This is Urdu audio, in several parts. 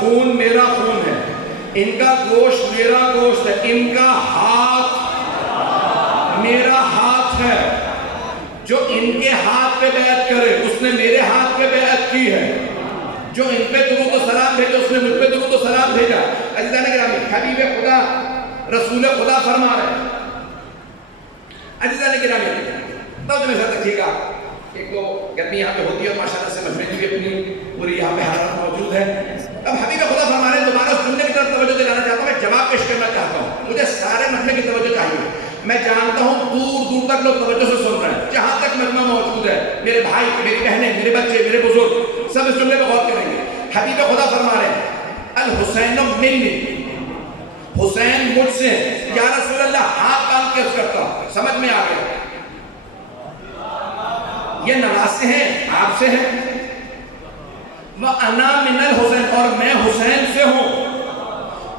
خون میرا خون ہے، ان کا گوشت میرا گوشت ہے، ان کا ہاتھ میرا ہاتھ ہے، جو ان کے ہاتھ پہ بیعت کرے اس نے میرے ہاتھ پہ بیعت کی ہے، جو ان پہ درود و سلام بھیجا اس نے مجھ پہ درود و سلام بھیجا۔ عزیزان گرامی، حبیب خدا رسول خدا فرما رہے ہیں۔ عزیزان گرامی، توجہ میرے ساتھ رکھیے گا، ایک تو گرمی یہاں پہ ہوتی ہے اور ماشاءاللہ سے مجمع کی بھی اپنی پوری یہاں پہ حرارت موجود ہے۔ اب حبیب خدا فرما رہے ہیں، دوبارہ اس جملے کی طرف توجہ دلانا چاہتا ہوں، میں جواب پیش کرنا چاہتا ہوں، مجھے سارے مجمع کی توجہ چاہیے۔ میں جانتا ہوں دور دور تک لوگ توجہ سے سن رہے ہیں، جہاں تک مجمع موجود ہے، میرے بھائی، میری بہنیں، میرے بچے، میرے بزرگ، سب اس جملے پہ غور کریں گے۔ حبیب خدا فرما رہے ہیں، الحسین منی، حسین مجھ سے، یا رسول اللہ ہاتھ کام کیس کرتا، سمجھ میں آ گیا، یہ نواز سے ہیں، آپ سے ہیں، وَأَنَا مِنَ الْحُسَيْن، اور میں حسین سے ہوں۔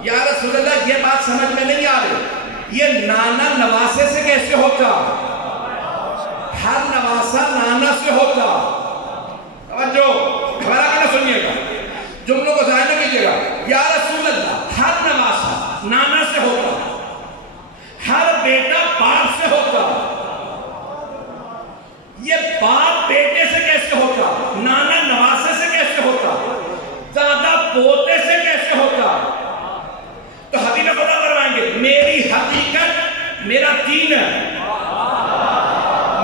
یا رسول اللہ یہ بات سمجھ میں نہیں آ رہی، یہ نانا نواسے سے کیسے ہوتا؟ ہر نواسا نانا سے ہوتا۔ توجہ گھبرا کے نہ سنیے گا، جملوں کو ظاہر نہ کیجیے گا۔ یا رسول اللہ ہر نواسا نانا سے ہوتا، ہر بیٹا باپ سے ہوتا، یہ باپ بیٹے سے کیسے ہوتا؟ نانا نواسے سے کیسے ہوتا؟ دادا پوتے سے کیسے ہوتا؟ تو حبیب خدا فرمائیں گے، میری حقیقت میرا دین ہے،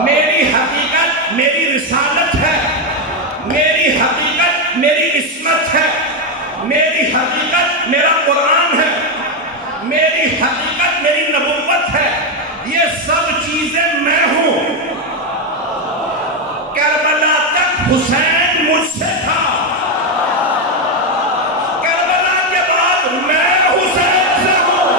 میری حقیقت میری رسالت ہے، میری حقیقت میری عصمت ہے، میری حقیقت میرا قرآن ہے، میری حقیقت میری نبوت ہے، یہ سب چیزیں میں ہوں۔ کربلا تک حسین مجھ سے تھا، کربلا کے بعد میں حسین سے ہوں۔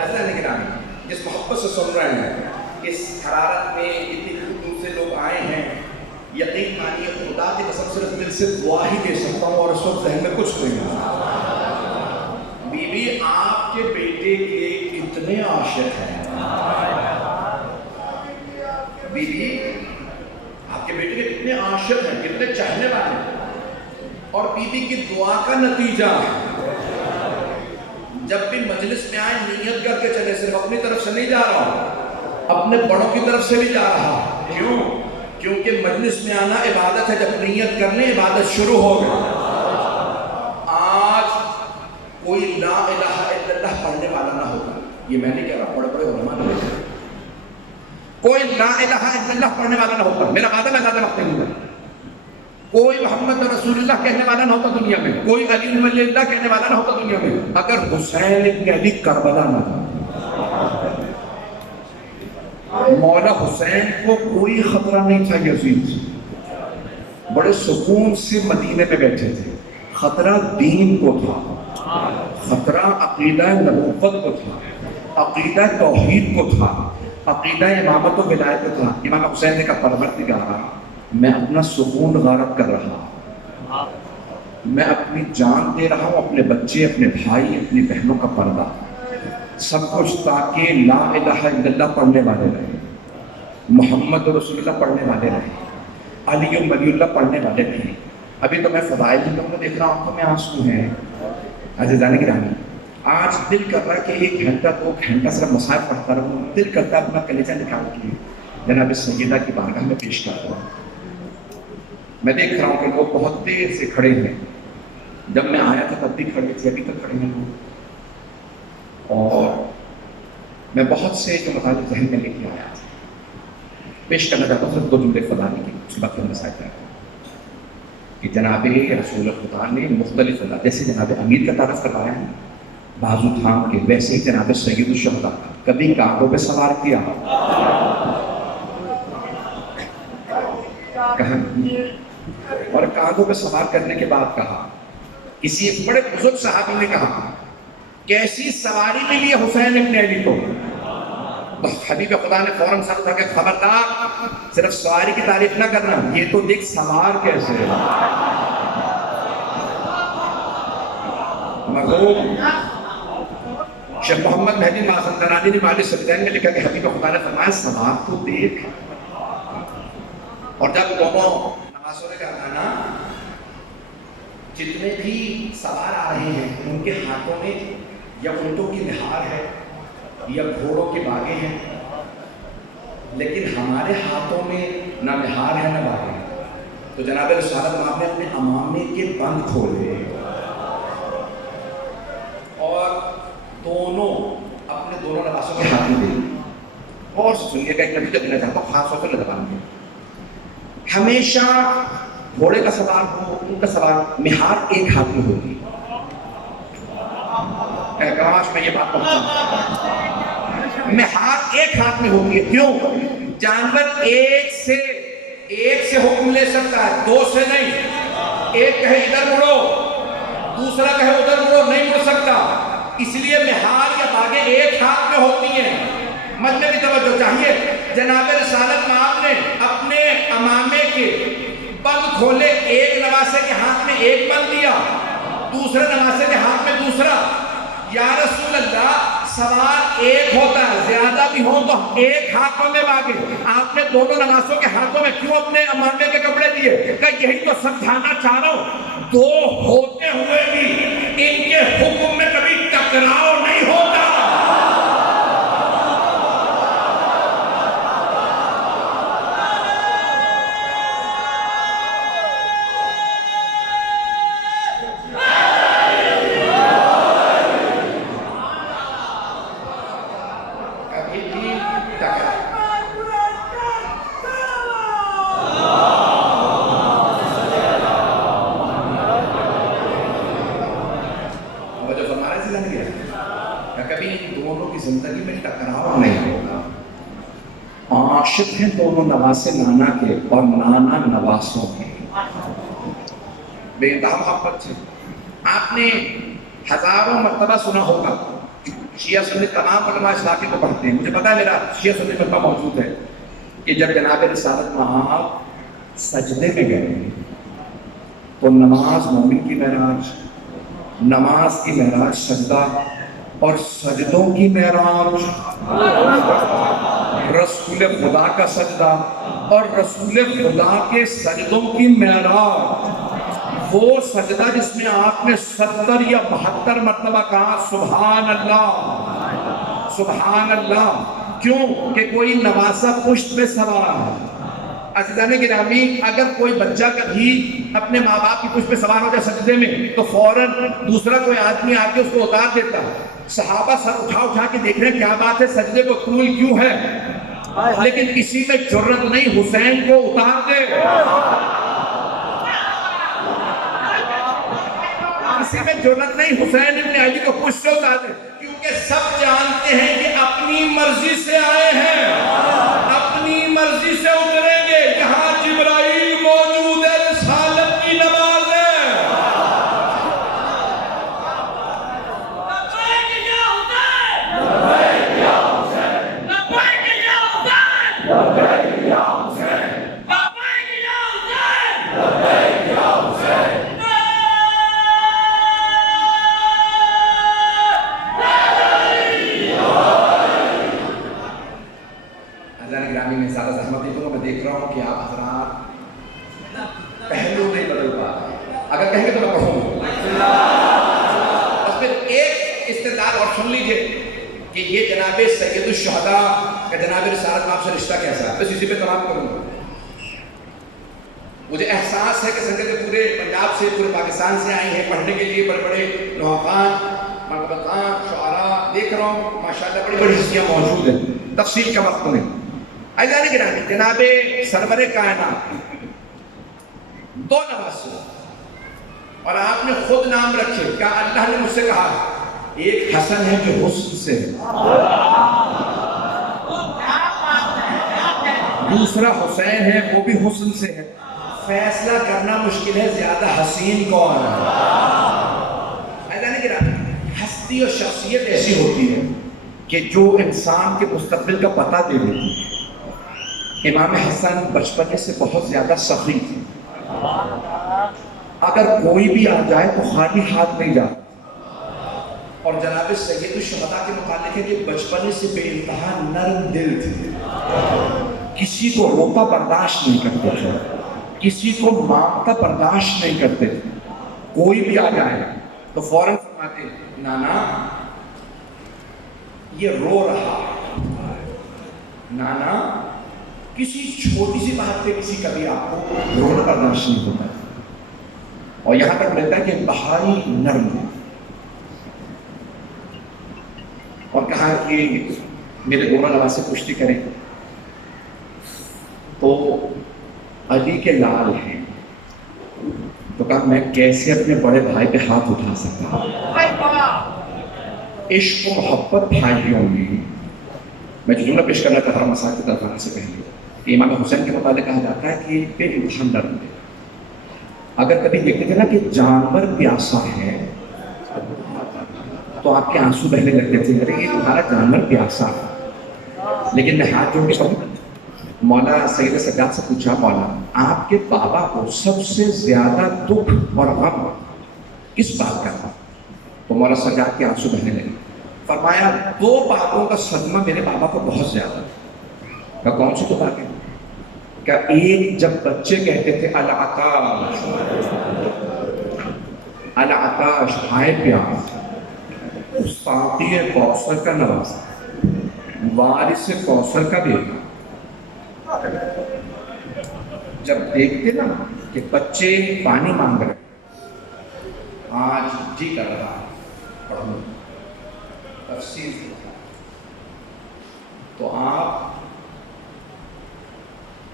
ایسا نہیں گرامی، جس محبت سے سن رہے ہیں، اس حرارت میں اتنی دور سے لوگ آئے ہیں، یقین مانیے خدا کی قسم صرف دل سے دعا ہی دے سکتا ہوں، اور اس وقت ذہن میں کچھ نہیں ہے۔ بی بی آپ کے بیٹے کے کتنے عاشق ہیں، بی بی آپ کے بیٹے کے کتنے عاشق ہیں، کتنے چاہنے والے ہیں، اور بی بی کی دعا کا نتیجہ جب بھی مجلس میں آئے نیت کر کے چلے، صرف اپنی طرف سے نہیں جا رہا، اپنے بڑوں کی طرف سے بھی جا رہا۔ کیوں؟ کیونکہ مجلس میں آنا عبادت ہے، جب نیت کرنے عبادت شروع ہو گئی۔ آج کوئی لا الہ الا اللہ پڑھنے والا نہ ہوگا، یہ میں نہیں کہہ رہا، بڑے بڑے علماء نے کہا، کوئی لا الہ الا اللہ پڑھنے والا نہ ہوتا، میرا وعدہ میں زیادہ وقت نہیں ہوگا، کوئی محمد رسول اللہ کہنے والا نہ ہوتا دنیا میں، کوئی علی ولی اللہ کہنے والا نہ ہوتا دنیا میں، اگر حسین ابن علی کربلا نہ تھا۔ مولا حسین کو کوئی خطرہ نہیں تھا یزید سے، بڑے سکون سے مدینے میں بیٹھے تھے، خطرہ دین کو تھا، خطرہ عقیدہ نبوت کو تھا، عقیدہ توحید کو تھا، عقیدہ امامت و ولایت کو تھا۔ امام حسین نے کہا پروردگارا، میں اپنا سکون غارت کر رہا، میں اپنی جان دے رہا ہوں، اپنے بچے، اپنے بھائی، اپنی بہنوں کا پردہ، سب کچھ، تاکہ لا الہ الا اللہ پڑھنے والے رہے، محمد رسول اللہ پڑھنے والے رہے، علی ولی اللہ پڑھنے والے رہے۔ ابھی تو میں فضائل لوگوں کو دیکھ رہا ہوں، آنکھوں میں آنسو ہیں۔ عزیزان گرامی، آج دل کر رہا ہے کہ 1 گھنٹہ 2 گھنٹہ صرف مصائب پڑھتا رہوں، دل کرتا ہے اپنا کلیجہ نکال کے جناب سیدہ کی بارگاہ میں پیش کر رہا ہوں۔ میں دیکھ رہا ہوں کہ لوگ بہت دیر سے کھڑے ہیں، جب میں آیا تھا تب بھی کھڑے تھے، ابھی تک کھڑے ہیں لوگ، اور میں بہت سے جو مطالب ذہن میں لے کے آیا تھا پیش کرنا چاہتا ہوں، صرف 2 جملے فضانے کی، اس کے بعد پھر مسائل کرتا ہوں کہ جناب رسول خدا نے مختلف اللہ، جیسے جناب امیر کا تعارف کروایا ہے بازو تھام کے، ویسے ہی جناب سید الشہداء کبھی کانٹوں پہ سوار کیا، کہا، اور کاندھوں پہ سوار کرنے کے بعد کہا، کسی ایک بڑے بزرگ صحابی نے کہا کیسی سواری ملی ہے حسین ابن علی کو؟ تو حبیب خدا نے فوراً سمجھا کہ خبردار، صرف سواری کی تعریف نہ کرنا، یہ تو دیکھ سوار کیسے ہے۔ مرحوم شیخ محمد مہدی مازندرانی نے مال سجدین میں لکھا کہ حبیب خدا نے فرمایا سوار تو دیکھ. اور جب دونوں نمازوں نے کہا نا جتنے بھی سوار آ رہے ہیں ان کے ہاتھوں میں یا اونٹوں کی نہار ہے یا گھوڑوں کے باغیں ہیں، لیکن ہمارے ہاتھوں میں نہ نہار ہے نہ باغیں. تو جناب رسالت مآب نے اپنے امامے کے بند کھولے اور دونوں اپنے دونوں لباسوں کے ہاتھ میں دے. اور سنیے گا ایک نتیجہ دینا چاہتا ہوں خاص طور پر لدبان میں. ہمیشہ گھوڑے کا سوار ہو ان کا سوار مہار ایک ہاتھ میں ہوگی. کاش میں یہ بات پہنچا، مہار ایک ہاتھ میں ہوگی. کیوں؟ جانور ایک سے حکم لے سکتا ہے، دو سے نہیں. ایک کہے ادھر مڑو دوسرا کہے ادھر مڑو، نہیں مڑ سکتا. اس لیے مہار یا باغیں ایک ہاتھ میں ہوتی ہیں. مجمع کی توجہ چاہیے. جناب رسالت مآب نے اپنے امامے کے بند کھولے، ایک نواسے کے ہاتھ میں ایک بند دیا، دوسرے نواسے کے ہاتھ میں دوسرا. یا رسول اللہ سوار ایک ہوتا ہے، زیادہ بھی ہو تو ایک ہاتھوں میں باغے. آپ نے دونوں نواسوں کے ہاتھوں میں کیوں اپنے امامے کے کپڑے دیے؟ کہ یہی تو سمجھانا چاہ رہا ہوں، دو ہوتے ہوئے بھی ان کے حکم میں کبھی ٹکراؤ نہیں ہوتا. زندگی میں ٹکراؤ نہیں ہوگا. عاشق ہیں دونوں نواسے نانا کے اور نانا نواسوں کے، بے انتہا محبت سے. آپ نے ہزاروں مرتبہ سنا ہوگا، شیعہ سنی تمام علماء اسلامی کو پڑھتے ہیں، مجھے پتا ہے میرا شیعہ سنی میں موجود ہے، کہ جب جناب رسالت مآب سجدے میں گئے تو نماز مومن کی معراج، نماز کی معراج سجدہ، اور سجدوں کی معراج رسول خدا کا سجدہ، اور رسول خدا کے سجدوں کی معراج وہ سجدہ جس میں آپ نے 70 یا 72 مرتبہ کہا سبحان اللہ سبحان اللہ. کیوں؟ کہ کوئی نواسہ پشت پہ سوار ہے. عزیزان گرامی، اگر کوئی بچہ کبھی اپنے ماں باپ کی پشت پہ سوار ہو جائے سجدے میں تو فوراً دوسرا کوئی آدمی آ کے اس کو اتار دیتا. صحابہ سر اٹھا کے دیکھ رہے ہیں کیا بات ہے، سجدے کو طول کیوں ہے، لیکن کسی میں جرت نہیں حسین کو اتار دے. کسی میں جرت نہیں حسین ابن علی کو پشت سے اتار دے، کیونکہ سب جانتے ہیں کہ اپنی مرضی سے آئے ہیں، اپنی مرضی سے اتریں گے. یہاں جبرائیل موجود ہے، رسالت کی نماز ہے. دیکھ رہا ہوں کہ آپ حضرات پہلو نہیں بدل پا رہے. اگر کہیں گے تو میں پڑھوں بس پھر ایک استدلال اور سن لیجئے کہ یہ جناب سید الشہداء کا جناب رسالت مآب سے رشتہ کیسا ہے. بس اسی پہ تمام کروں گا. مجھے احساس ہے کہ سنگتیں پورے پنجاب سے پورے پاکستان سے آئی ہیں پڑھنے کے لیے. بڑے بڑے نوحان منقبتان شعراء دیکھ رہا ہوں ماشاءاللہ بڑی بڑی ہستیاں موجود ہیں. تفصیل کا وقت نہیں. عزیزان گرامی، جناب سرور کائنات دو نواسے اور آپ نے خود نام رکھے. کیا اللہ نے مجھ سے کہا ایک حسن ہے جو حسن سے ہے، دوسرا حسین ہے وہ بھی حسن سے ہے. فیصلہ کرنا مشکل ہے زیادہ حسین کون ہے. عزیزان گرامی، ہستی اور شخصیت ایسی ہوتی ہے کہ جو انسان کے مستقبل کا پتہ دے دیتی ہے. امام حسن بچپنے سے بہت زیادہ سخی تھے. اگر کوئی بھی آ جائے تو خالی ہاتھ نہیں جاتا. اور جناب سید الشہداء کے متعلق ہے کہ بچپنے سے بے انتہا نرم دل تھے، کسی کو روتا برداشت نہیں کرتے تھے، کسی کو مانگتا برداشت نہیں کرتے تھے، کوئی بھی آ جائے تو فوراً فرماتے نانا یہ رو رہا، نانا کسی چھوٹی سی بات پہ کسی کبھی آپ کو رونا برداشت نہیں ہوتا، اور یہاں تک رہتا ہے کہ بہاری نرم ہے۔ اور کہا کہ میرے دونوں نواز سے پشتی کریں تو علی کے لال ہیں، تو کہا میں کیسے اپنے بڑے بھائی پہ ہاتھ اٹھا سکتا ہوں؟ عشق و محبت بھائیوں میں، میں جو جملہ پیش کرنا تھا ہر مسائل کے دربار سے پہلے کہ امام حسین کے متعلق کہا جاتا ہے کہ بے انتہا نرم ہے۔ اگر کبھی دیکھتے تھے نا کہ جانور پیاسا ہے تو آپ کے آنسو بہنے لگتے تھے، ارے یہ تمہارا جانور پیاسا ہے، لیکن میں ہاتھ جوڑ کے کہوں مولا سید سجاد سے پوچھا مولا آپ کے بابا کو سب سے زیادہ دکھ اور غم کس بات کا تھا؟ تو مولا سجاد کے آنسو بہنے لگے، فرمایا دو باتوں کا صدمہ میرے بابا کو بہت زیادہ تھا۔ کون سی دو باتیں؟ کہ ایک جب بچے کہتے تھے العطاش العطاش ہائے پیاس، ساقی کوثر کا نوازا، وارث کوثر کا بیٹا، جب دیکھتے نا کہ بچے پانی مانگ رہے آج جی کر رہا پڑھوں تفسیر تو آپ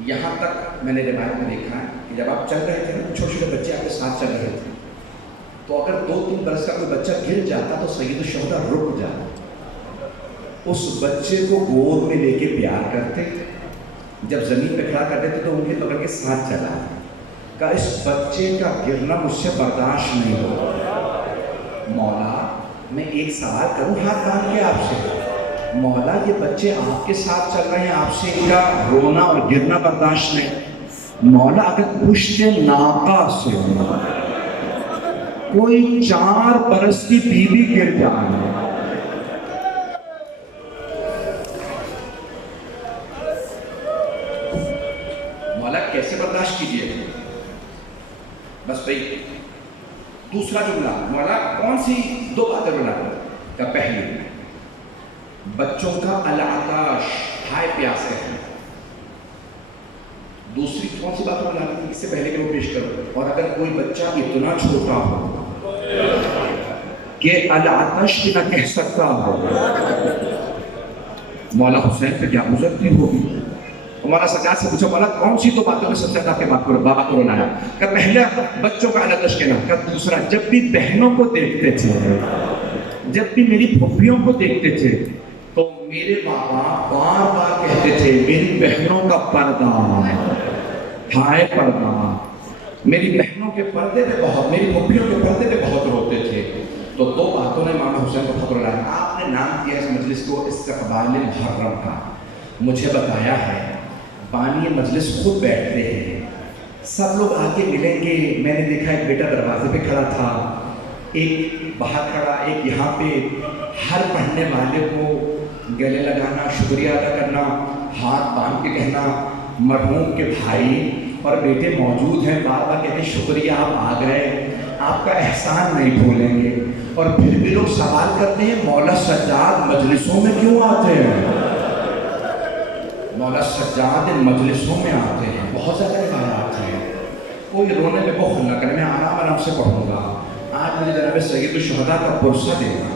یہاں تک میں نے روایت میں دیکھا ہے کہ جب آپ چل رہے تھے نا چھوٹے چھوٹے بچے آپ کے ساتھ چل رہے تھے تو اگر 2-3 برس کا کوئی بچہ گر جاتا تو سید الشہداء رک جاتا، اس بچے کو گود میں لے کے پیار کرتے، جب زمین پہ کھڑا کرتے تھے تو ان کے پکڑ کے ساتھ چلا کہ اس بچے کا گرنا مجھ سے برداشت نہیں ہو۔ مولا میں ایک سوال کروں ہاتھ باندھ کے آپ سے، مولا یہ بچے آپ کے ساتھ چل رہے ہیں، آپ سے ان کا رونا اور گرنا برداشت نہیں، مولا اگر پشت ناقہ سے کوئی 4 برس کی بیوی گر جائے مولا کیسے برداشت کیجئے؟ بس بھئی دوسرا جملہ مولا کون سی 2 باتیں بنا کہ پہلی بچوں کا العطاش ہائے پیاسے ہیں، دوسری کون سی بات بنا اس سے پہلے کہ وہ پیش کرو، اور اگر کوئی بچہ اتنا چھوٹا ہو کہ العطش بھی نہ کہہ سکتا ہو، مولا حسین پہ کیا گزرتی ہوگی؟ مولا سجاد سے پوچھا مولا کون سی 2 باتوں میں سب سے زیادہ کے بابا کو رونایا؟ کہ پہلا بچوں کا العطش کہنا، کہ دوسرا جب بھی بہنوں کو دیکھتے تھے، جب بھی میری پھوپھیوں کو دیکھتے تھے تو میرے بابا بار بار کہتے تھے میری بہنوں کا پردہ ہائے پردہ، میری بہنوں کے پردے پہ بہت، میری پھوپھیوں کے پردے پہ بہت روتے تھے۔ تو 2 باتوں نے امام حسین کو خبر لایا۔ آپ نے نام دیا اس مجلس کو استقبال محرم کا، مجھے بتایا ہے بانی مجلس خود بیٹھتے ہیں، سب لوگ آ کے ملیں گے، میں نے دیکھا ایک بیٹا دروازے پہ کھڑا تھا، ایک باہر کھڑا، ایک یہاں پہ، ہر پڑھنے والے کو گلے لگانا، شکریہ ادا کرنا، ہاتھ باندھ کے کہنا مرحوم کے بھائی اور بیٹے موجود ہیں، بار بار کہتے ہیں شکریہ آپ آ گئے، آپ کا احسان نہیں بھولیں گے، اور پھر بھی لوگ سوال کرتے ہیں مولا سجاد مجلسوں میں کیوں آتے ہیں؟ مولا سجاد مجلسوں میں آتے ہیں، بہت زیادہ روایات ہیں، کوئی رونے میں بخل نہ کرے، میں آرام سے پڑھوں گا۔ آج مجھے جناب سید الشہداء کا پرسہ دینا،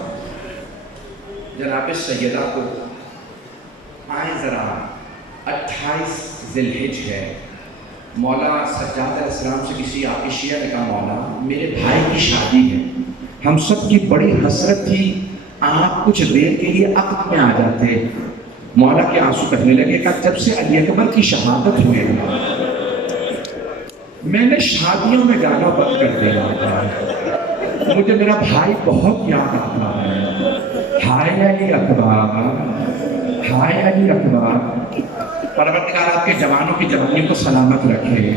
جناب سیدہ کو آئیں ذرا 28 ذی الحج ہے، مولا سجاد علیہ السلام سے کسی عائشہ نے کہا مولا میرے بھائی کی شادی ہے، ہم سب کی بڑی حسرت تھی، آپ کچھ دیر کے لیے عقد میں آ جاتے۔ مولا کے آنسو بہنے لگے، کہا جب سے علی اکبر کی شہادت ہوئے میں نے شادیوں میں گانا بند کر دیا تھا، مجھے میرا بھائی بہت یاد آتا ہے، ہائے علی اکبر، ہائے علی اکبر، پروردگار آپ کے جوانوں کی جوانیوں کو سلامت رکھے۔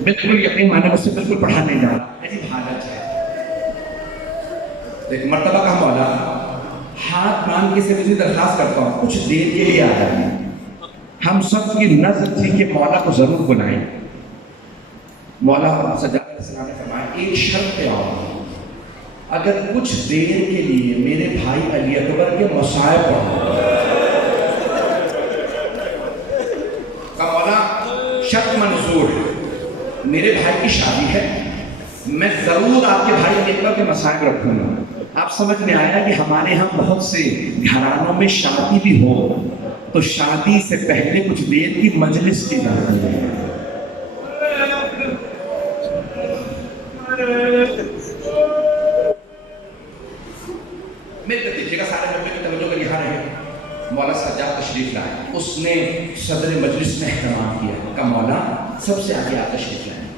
بالکل یقین مانے مجھ سے بالکل پڑھا نہیں جا رہا، عجیب حالت ہے۔ ایک مرتبہ کہا مولا ہاتھ مان کے سے مجھے درخواست کرتا ہوں کچھ دیر کے لیے آ جائیں. ہم سب کی نظر تھی کہ مولا کو ضرور بلائیں. مولا سجاد علیہ السلام نے فرمایا ایک شرط پہ آؤ, اگر کچھ دیر کے لیے میرے بھائی علی اکبر کے مصائب پڑھو. کہا مولا شرط منظور, میرے بھائی کی شادی ہے, میں ضرور آپ کے بھائی علی اکبر کے مصائب رکھوں گا. آپ سمجھ میں آیا کہ ہمارے ہاں بہت سے گھرانوں میں شادی بھی ہو تو شادی سے پہلے کچھ دیر کی مجلس کی جاتی ہے. میرے نتیجے کا سارے لوگوں کی توجہ کر یہاں رہے. مولا سجاد تشریف لائے, اس نے صدر مجلس میں اہتمام کیا. کہا مولا سب سے آگے آپ تشریف لائیں.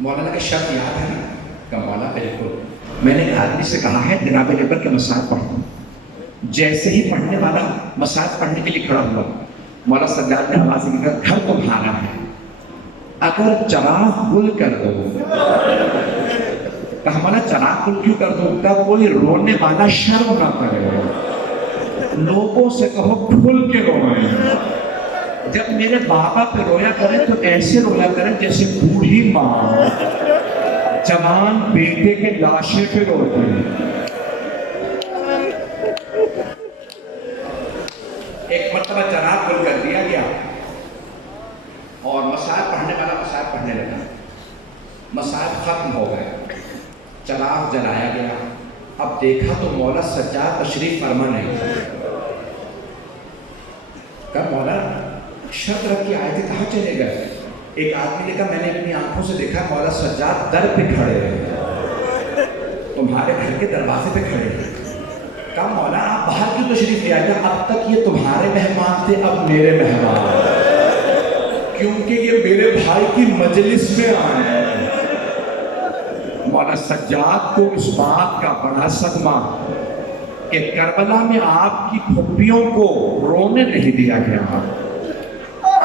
مولانا کا شرط یاد ہے نا؟ کہا مولا بالکل. میں نے ایک آدمی سے کہا ہے جناب اکبر کے مصائب پڑھو. جیسے ہی پڑھنے والا مصائب پڑھنے کے لیے کھڑا ہوا, مولا سجاد نے آواز دی کہ گھر تمہارا ہے, اگر چراغ گل کر دو. کہا مولا چراغ گل کیوں کر دو؟ کہا کوئی رونے والا شرم نہ کرے, لوگوں سے کہو کھل کے روئیں. جب میرے بابا پہ رویا کریں تو ایسے رویا کریں جیسے بوڑھی ماں جوان بیٹے کے لاشے پہ روتے ہیں. ایک مرتبہ چراغ گل کر دیا گیا اور مصائب پڑھنے والا مصائب پڑھنے لگا. مصائب ختم ہو گئے, چراغ جلایا گیا. اب دیکھا تو مولا سجاد تشریف فرما نہیں. کہا مولا شرط رکھ کے آئے تھے کہاں چلے گئے؟ ایک آدمی نے کہا میں نے اپنی آنکھوں سے دیکھا مولا سجاد در پہ کھڑے ہیں, تمہارے گھر کے دروازے پہ کھڑے ہیں. کہا مولا آپ باہر کیوں تشریف لے آئے؟ اب تک یہ تمہارے مہمان تھے, اب میرے مہمان, کیونکہ یہ میرے بھائی کی مجلس میں آئے ہیں. مولا سجاد کو اس بات کا بڑا صدمہ کہ کربلا میں آپ کی پھپھیوں کو رونے نہیں دیا گیا.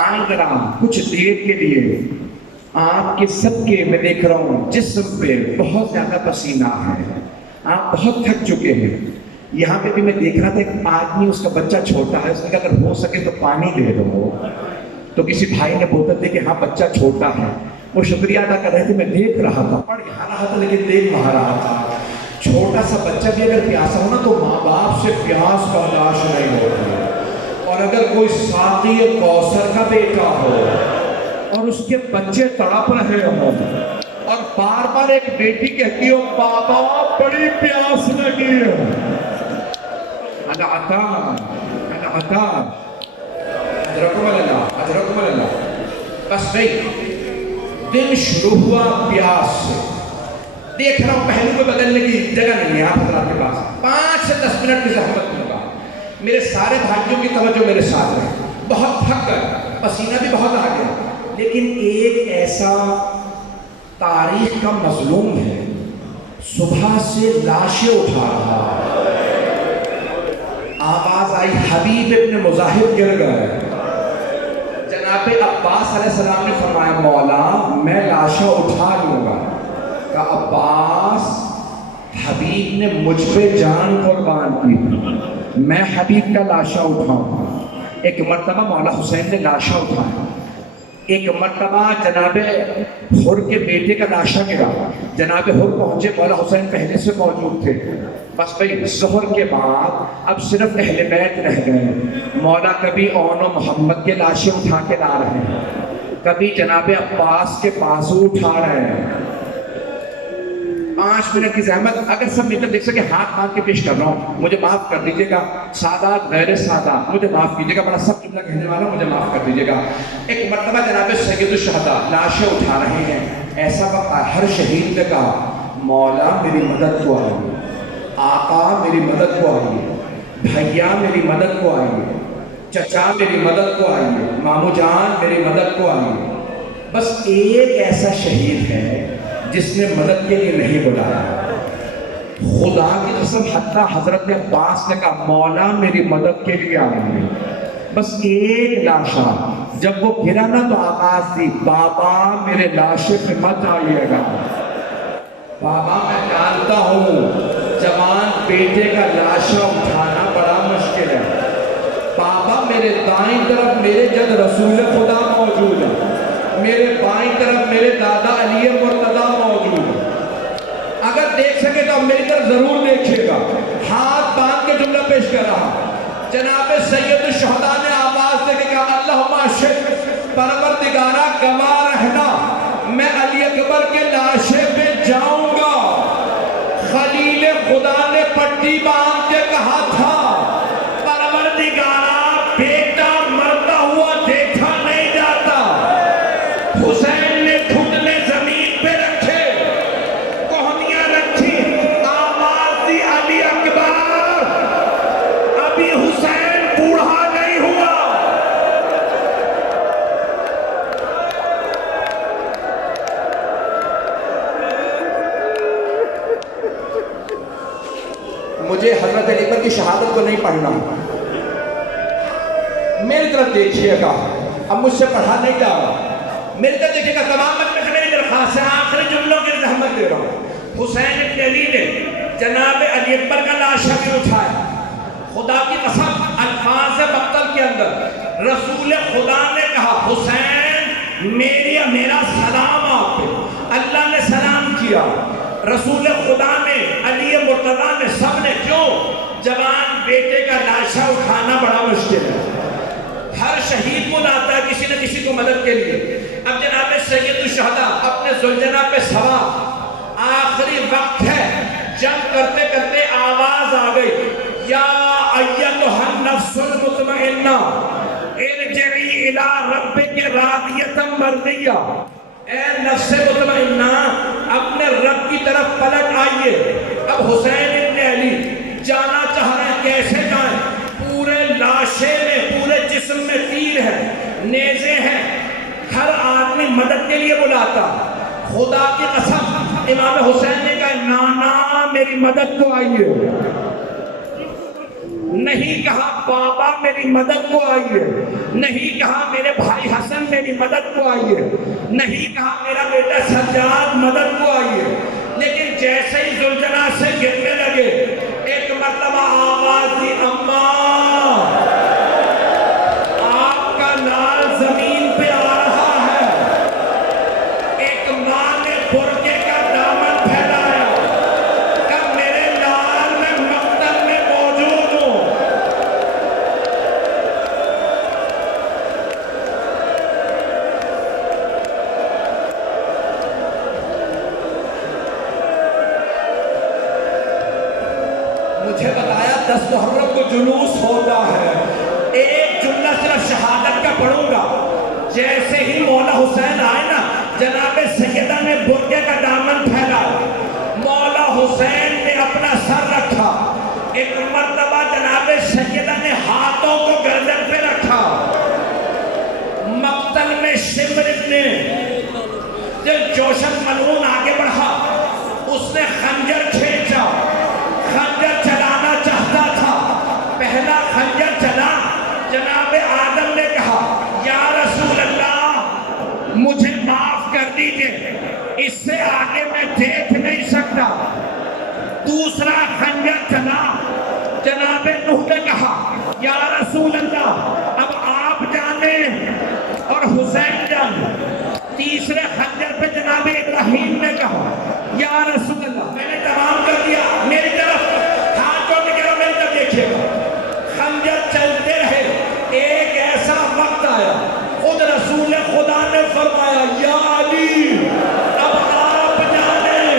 آئندہ کچھ دیر کے لیے آپ کے سب کے میں دیکھ رہا ہوں جسم پہ بہت زیادہ پسینہ ہے, آپ بہت تھک چکے ہیں. یہاں پہ بھی میں دیکھ رہا تھا ایک آدمی, اس کا بچہ چھوٹا ہے, اس نے کہا اگر ہو سکے تو پانی دے دو. تو کسی بھائی نے بوتل دے کہ ہاں بچہ چھوٹا ہے. وہ شکریہ ادا کر رہے تھے, میں دیکھ رہا تھا, پڑھ یہاں رہا تھا لیکن دیکھ وہاں رہا تھا. چھوٹا سا بچہ بھی اگر پیاسا ہو نا تو ماں باپ سے پیاس برداشت نہیں ہوتی. اور اگر کوئی ساقی کوثر کا بیٹا ہو اور اس کے بچے تڑپ رہے ہوں اور بار بار ایک بیٹی کہتی ہو بابا بڑی پیاس لگی ہے, انا عطا انا عطا ادرکم اللہ ادرکم اللہ. بس نہیں, دن شروع ہوا پیاس سے. دیکھ رہا ہوں پہلو کو بدلنے کی جگہ نہیں ہے آپ حضرات کے پاس. 5 سے 10 منٹ کی زحمت میں ہوگا. میرے سارے بھائیوں کی توجہ میرے ساتھ ہے. بہت تھک گئے, پسینہ بھی بہت آ گیا, لیکن ایک ایسا تاریخ کا مظلوم ہے صبح سے لاشیں اٹھا رہا. آواز آئی حبیب ابن مزاحم گر گئے. جناب عباس علیہ السلام نے فرمایا مولا میں لاشیں اٹھا لوں گا. کہ عباس حبیب نے مجھ پہ جان قربان کی, میں حبیب کا لاشا اٹھاؤں. ایک مرتبہ مولا حسین نے لاشا اٹھایا, ایک مرتبہ جناب حر کے بیٹے کا لاشا گرا. جناب حر پہنچے, مولا حسین پہلے سے موجود تھے. بس بھئی ظہر کے بعد اب صرف اہل بیت رہ گئے. مولا کبھی اون و محمد کے لاشیں اٹھا کے لا رہے ہیں, کبھی جناب عباس کے بازو اٹھا رہے ہیں. 5 منٹ کی زحمت. اگر سب مل کر دیکھ سکے ہاتھ مانگ کے پیش کر رہا ہوں, مجھے معاف کر دیجیے گا. سادات غیر سادات مجھے معاف کیجیے گا, بڑا سب قبلہ کہنے والا مجھے معاف کر دیجیے گا. ایک مرتبہ جناب سید الشہداء لاشیں اٹھا رہے ہیں. ایسا وقت ہر شہید نے کہا مولا میری مدد کو آئیے, آقا میری مدد کو آئیے, بھیا میری مدد کو آئیے, چچا میری مدد کو آئیے, مامو جان میری مدد کو آئیے. بس ایک ایسا شہید ہے جس نے مدد کے لیے نہیں بلایا. خدا کی قسم حتیٰ حضرت عباس نے کہا مولا میری مدد کے لیے آئیے. بس ایک لاشا جب وہ گرا نا تو آواز دی بابا میرے لاشے پہ مت آئیے گا. بابا میں جانتا ہوں جوان بیٹے کا لاشا اٹھانا بڑا مشکل ہے. بابا میرے دائیں طرف میرے جد رسول خدا موجود ہے, میرے بائیں طرف میرے دادا علی مرتضیٰ موجود ہے. اگر دیکھ سکے تو میری طرف ضرور دیکھیے گا. ہاتھ باندھ کے جملہ پیش کر رہا. جناب سید الشہداء نے آواز دے کے کہا اللہم اشہد پروردگارہ گواہ رہنا میں علی اکبر کے لاشے پہ جاؤں گا. خلیل خدا نے پٹی باندھ کے کہا تھا پروردگارہ بیٹا مرتا ہوا دیکھا نہیں جاتا. حسین نے گھٹنے زمین پہ رکھے, کوہنیاں رکھی, آواز دی علی اکبر ابھی حسین بوڑھا نہیں ہوا. مجھے حضرت علی اکبر کی شہادت کو نہیں پڑھنا, میری طرف دیکھیے گا. اب مجھ سے پڑھا نہیں جا رہا, میری طرف دیکھیے گا. تمام مجمع سے میری درخواست ہے, آخری جملوں کی زحمت دے رہا ہوں. حسین ابن علی نے جناب علی اکبر کا لاشا بھی اٹھایا. خدا کی قسم الفاظ مقتل کے اندر رسول خدا نے کہا حسین میرا سلام آپ پہ. اللہ نے سلام کیا. رسول خدا نے علی مرتضیٰ نے سب نے, کیوں؟ جوان بیٹے کا لاشا اٹھانا بڑا مشکل ہے. ہر شہید بلاتا ہے کسی نہ کسی کو مدد کے لیے. اب جناب سید الشہداء اپنے زلجنہ پہ سوار, آخری وقت ہے, جنگ کرتے کرتے آواز آ گئی یا ایتھا النفس المطمئنہ ارجعی الی ربک راضیۃ مرضیہ. اے نفس مطمئنہ اپنے رب کی طرف پلٹ آئیے. اب حسین ابن علی جانا چاہ رہے ہیں, کیسے جائیں؟ پورے لاشے میں, پورے جسم میں تیر ہے, نیزے ہیں, ہر آدمی مدد کے لیے بلاتا. خدا کی قسم امام حسین نے کہا نانا میری مدد کو آئیے. نہیں کہا بابا میری مدد کو آئیے, نہیں کہا میرے بھائی حسن میری مدد کو آئیے, نہیں کہا میرا بیٹا سجاد مدد کو آئیے. لیکن جیسے ہی زلجنہ سے گرنے لگے ایک مرتبہ آواز دی اماں آپ کا لال زمین پہ آ رہا ہے. ایک ماں نے برقعے کا دامن پھیلایا کہ میرے لال میں مقتل میں موجود ہوں. مجھے بتایا 10 محرم کو جلوس ہوتا ہے. ایک جملہ صرف شہادت کا پڑھوں گا. جیسے ہی مولا حسین آئے نا, جناب سیدہ نے برقعے کا دامن پھیلا, مولا حسین نے اپنا سر رکھا. ایک مرتبہ جناب سیدہ نے ہاتھوں کو گردن پہ رکھا. مقتل میں شمر ابن دل جوشن ملعون آگے بڑھا, اس نے خنجر کھینچا, خنجر چلانا چاہتا تھا. پہلا خنجر چلا, جناب آدم نے کہا یا رسول اللہ مجھے معاف کر دیجئے, اس سے آگے میں دیکھ نہیں سکتا. دوسرا خنجر چلا, جناب نوح نے کہا یا رسول اللہ اب آپ جانیں اور حسین جانے. تیسرے خنجر پہ جناب ابراہیم نے کہا یا رسول اللہ میں نے تمام کر دیا, میری طرف ہاتھ جوڑ کے کہہ رہا میری طرف دیکھیے گا. خنجر چلتے رہے. ایک ایسا وقت آیا خود رسول خدا نے فرمایا یا علی اب آپ جانیں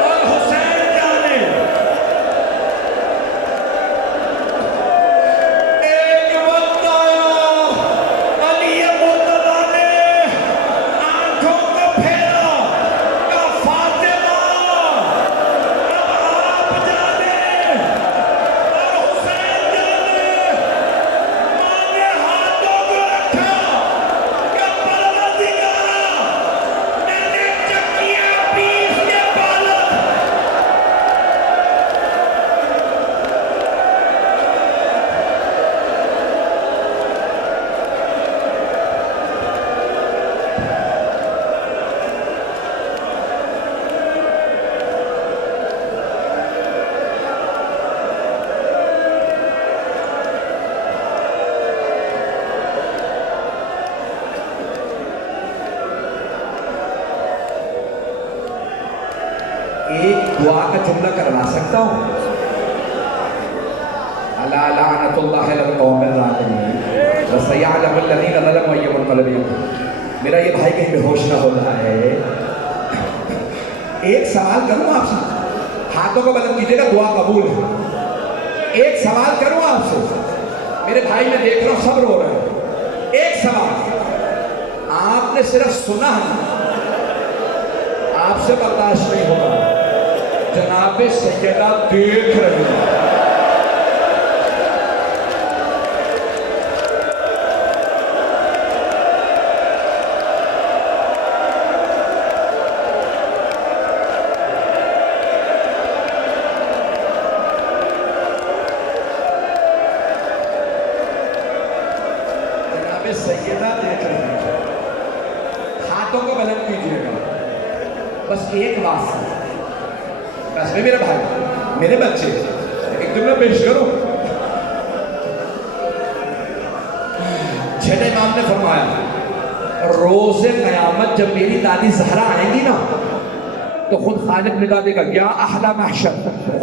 اور حسین جانیں. ایک وقت آیا علی مرتضیٰ نے آنکھوں کو پھیرا, کہا فاطمہ اب آپ جانیں اور حسین جانیں. ماں نے ہاتھوں ایک دعا کا جملہ کروا سکتا ہوں؟ الا لعنت اللہ علی القوم الظالمین وسیعلم الذین ظلموا ای منقلب یکون۔ میرا یہ بھائی کہیں بے ہوش نہ ہو رہا ہے۔ ایک سوال کروں آپ سے، ہاتھوں کو بلند کیجیے گا، دعا قبول ہے۔ ایک سوال کروں آپ سے، میرے بھائی میں دیکھ رہا ہوں سب رو رہے ہیں۔ ایک سوال، آپ نے صرف سنا ہے، آپ سے برداشت نہیں ہوگا، جناب سیدہ دیکھ رہی ہیں۔ سیدہ دیکھ رہی ہیں، ہاتھوں کو بلند کیجیے گا، بس ایک واسطہ، بس میں، میرا بھائی، میرے بچے، ایک جملہ پیش کرو۔ چھٹے امام نے فرمایا روز قیامت جب میری دادی زہرا آئیں گی نا تو خود خالق ندا دے گا، یا اہل محشر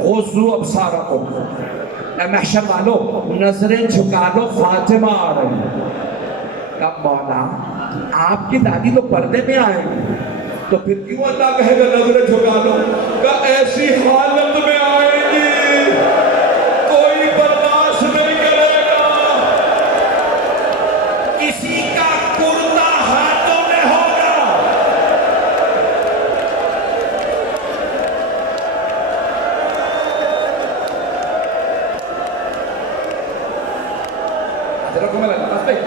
غضوا ابصارکم، اے محشر والو نظریں جھکا لو، فاطمہ آ رہی ہیں۔ اب مولا آپ کی دادی تو پردے میں آئیں گی، تو پھر کیوں اللہ کہے گا نظریں جھکا لو؟ کہ ایسی حالت میں آئیں گی کوئی برداشت نہیں کرے گا، کسی کا کرتا ہاتھوں میں ہوگا۔ حضرت کو میں لگا بس بھائی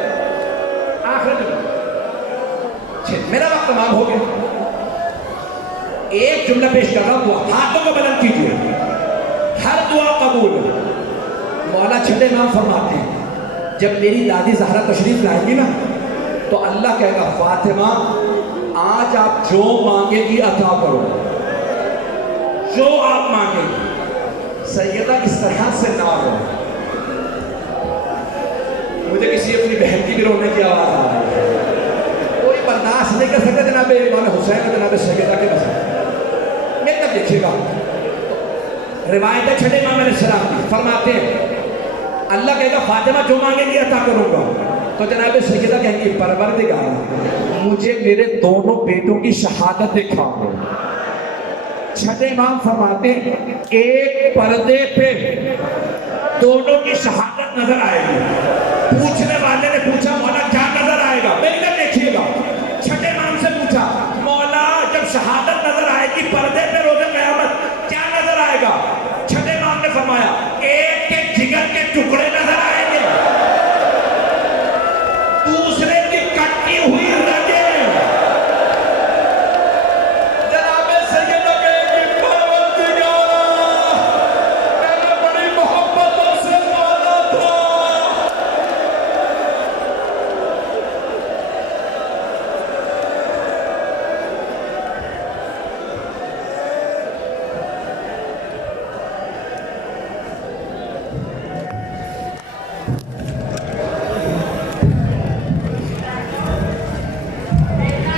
میرا وقت تمام ہو گیا۔ ایک جملہ پیش کر رہا ہوں، دعا ہاتھوں کو بلند کیجیے، ہر دعا قبول۔ مولا چھٹے امام فرماتے ہیں جب میری دادی زہرا تشریف لائیں گی نا تو اللہ کہے گا فاطمہ آج آپ جو مانگے گی عطا کرو، جو آپ مانگے گی۔ سیدہ اس طرح سے نہ رو، مجھے کسی اپنی بہن کی بھی رونے کی آواز آ رہی ہے، کوئی برداشت نہیں کر سکتا جناب امام حسین اور جناب سیدہ کے مسئلہ۔ میرے تب دیکھیے گا روایت چھٹے امام علیہ السلام کی، فرماتے ہیں اللہ کہے گا فاطمہ جو مانگے گی عطا کروں گا، تو جناب سیدہ کہیں گی پروردگار مجھے میرے دونوں بیٹوں کی شہادت دکھا دو۔ چھٹے امام فرماتے ہیں ایک پردے پہ دونوں کی شہادت نظر آئے گی۔ پوچھنے والے نے پوچھا